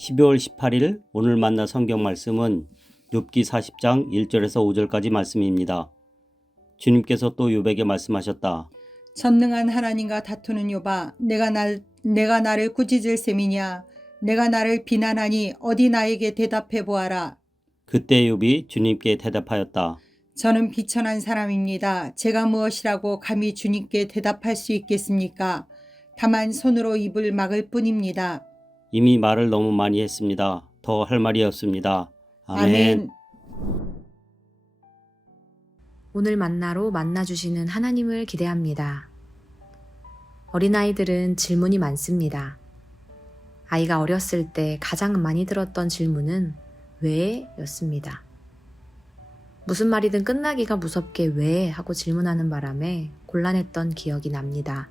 12월 18일 오늘 만날 성경 말씀은 욥기 40장 1절에서 5절까지 말씀입니다. 주님께서 또 욥에게 말씀하셨다. 전능한 하나님과 다투는 욥아, 내가 나를 꾸짖을 셈이냐? 내가 나를 비난하니 어디 나에게 대답해 보아라. 그때 욥이 주님께 대답하였다. 저는 비천한 사람입니다. 제가 무엇이라고 감히 주님께 대답할 수 있겠습니까? 다만 손으로 입을 막을 뿐입니다. 이미 말을 너무 많이 했습니다. 더 할 말이 없습니다. 아멘. 오늘 만나로 만나주시는 하나님을 기대합니다. 어린아이들은 질문이 많습니다. 아이가 어렸을 때 가장 많이 들었던 질문은 왜? 였습니다. 무슨 말이든 끝나기가 무섭게 왜? 하고 질문하는 바람에 곤란했던 기억이 납니다.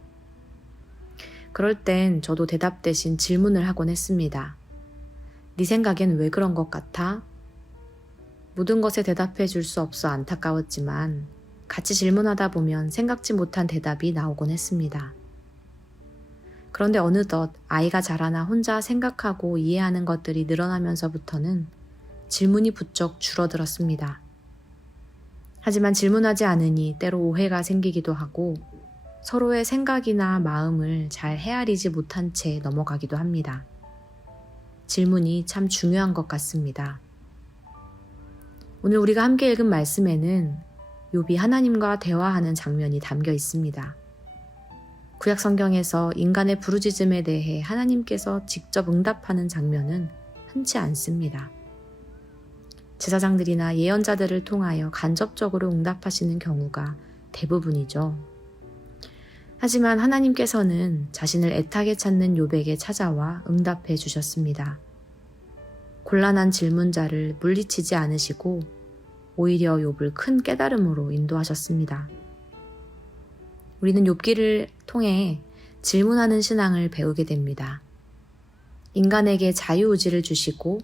그럴 땐 저도 대답 대신 질문을 하곤 했습니다. 네 생각엔 왜 그런 것 같아? 모든 것에 대답해 줄 수 없어 안타까웠지만 같이 질문하다 보면 생각지 못한 대답이 나오곤 했습니다. 그런데 어느덧 아이가 자라나 혼자 생각하고 이해하는 것들이 늘어나면서부터는 질문이 부쩍 줄어들었습니다. 하지만 질문하지 않으니 때로 오해가 생기기도 하고 서로의 생각이나 마음을 잘 헤아리지 못한 채 넘어가기도 합니다. 질문이 참 중요한 것 같습니다. 오늘 우리가 함께 읽은 말씀에는 욥이 하나님과 대화하는 장면이 담겨 있습니다. 구약 성경에서 인간의 부르짖음에 대해 하나님께서 직접 응답하는 장면은 흔치 않습니다. 제사장들이나 예언자들을 통하여 간접적으로 응답하시는 경우가 대부분이죠. 하지만 하나님께서는 자신을 애타게 찾는 욥에게 찾아와 응답해 주셨습니다. 곤란한 질문자를 물리치지 않으시고 오히려 욥을 큰 깨달음으로 인도하셨습니다. 우리는 욥기를 통해 질문하는 신앙을 배우게 됩니다. 인간에게 자유의지를 주시고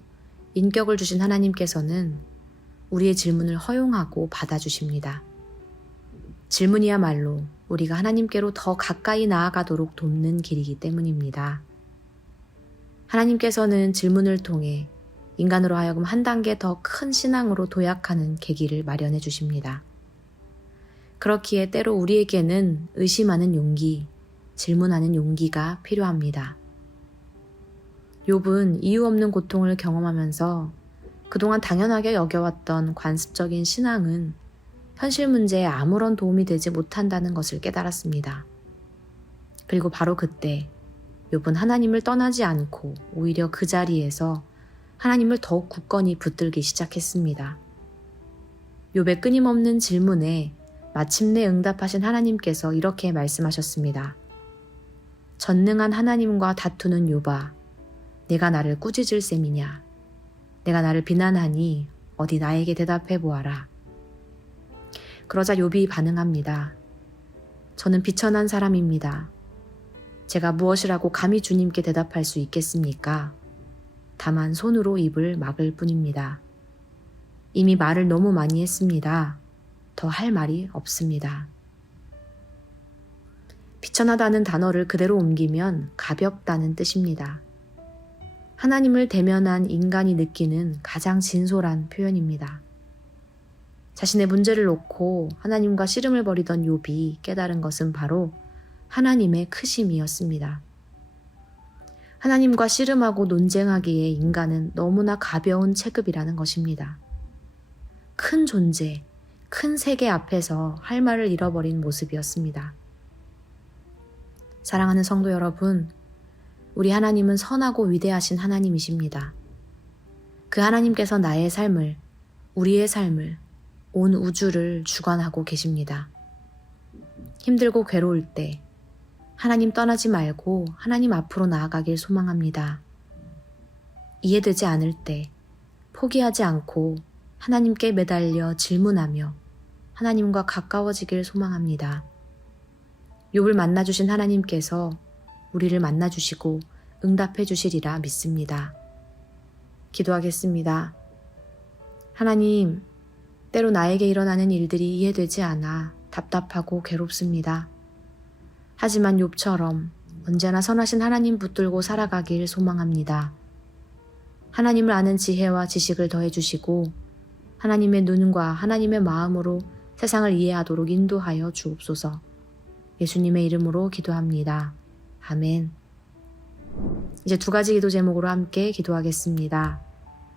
인격을 주신 하나님께서는 우리의 질문을 허용하고 받아주십니다. 질문이야말로 우리가 하나님께로 더 가까이 나아가도록 돕는 길이기 때문입니다. 하나님께서는 질문을 통해 인간으로 하여금 한 단계 더 큰 신앙으로 도약하는 계기를 마련해 주십니다. 그렇기에 때로 우리에게는 의심하는 용기, 질문하는 용기가 필요합니다. 욥은 이유 없는 고통을 경험하면서 그동안 당연하게 여겨왔던 관습적인 신앙은 현실 문제에 아무런 도움이 되지 못한다는 것을 깨달았습니다. 그리고 바로 그때 욥은 하나님을 떠나지 않고 오히려 그 자리에서 하나님을 더욱 굳건히 붙들기 시작했습니다. 욥의 끊임없는 질문에 마침내 응답하신 하나님께서 이렇게 말씀하셨습니다. 전능한 하나님과 다투는 욥아, 내가 나를 꾸짖을 셈이냐? 내가 나를 비난하니 어디 나에게 대답해 보아라. 그러자 욥이 반응합니다. 저는 비천한 사람입니다. 제가 무엇이라고 감히 주님께 대답할 수 있겠습니까? 다만 손으로 입을 막을 뿐입니다. 이미 말을 너무 많이 했습니다. 더 할 말이 없습니다. 비천하다는 단어를 그대로 옮기면 가볍다는 뜻입니다. 하나님을 대면한 인간이 느끼는 가장 진솔한 표현입니다. 자신의 문제를 놓고 하나님과 씨름을 벌이던 욥이 깨달은 것은 바로 하나님의 크심이었습니다. 하나님과 씨름하고 논쟁하기에 인간은 너무나 가벼운 체급이라는 것입니다. 큰 존재, 큰 세계 앞에서 할 말을 잃어버린 모습이었습니다. 사랑하는 성도 여러분, 우리 하나님은 선하고 위대하신 하나님이십니다. 그 하나님께서 나의 삶을, 우리의 삶을, 온 우주를 주관하고 계십니다. 힘들고 괴로울 때 하나님 떠나지 말고 하나님 앞으로 나아가길 소망합니다. 이해되지 않을 때 포기하지 않고 하나님께 매달려 질문하며 하나님과 가까워지길 소망합니다. 욥을 만나주신 하나님께서 우리를 만나주시고 응답해 주시리라 믿습니다. 기도하겠습니다. 하나님, 때로 나에게 일어나는 일들이 이해되지 않아 답답하고 괴롭습니다. 하지만 욥처럼 언제나 선하신 하나님 붙들고 살아가길 소망합니다. 하나님을 아는 지혜와 지식을 더해 주시고 하나님의 눈과 하나님의 마음으로 세상을 이해하도록 인도하여 주옵소서. 예수님의 이름으로 기도합니다. 아멘. 이제 2가지 기도 제목으로 함께 기도하겠습니다.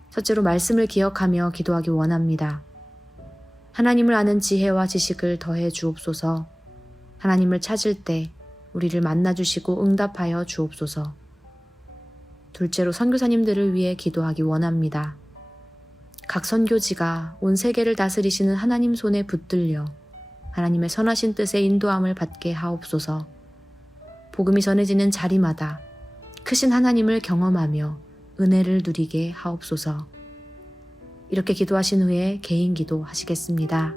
첫째로 말씀을 기억하며 기도하기 원합니다. 하나님을 아는 지혜와 지식을 더해 주옵소서. 하나님을 찾을 때 우리를 만나주시고 응답하여 주옵소서. 둘째로 선교사님들을 위해 기도하기 원합니다. 각 선교지가 온 세계를 다스리시는 하나님 손에 붙들려 하나님의 선하신 뜻의 인도함을 받게 하옵소서. 복음이 전해지는 자리마다 크신 하나님을 경험하며 은혜를 누리게 하옵소서. 이렇게 기도하신 후에 개인 기도 하시겠습니다.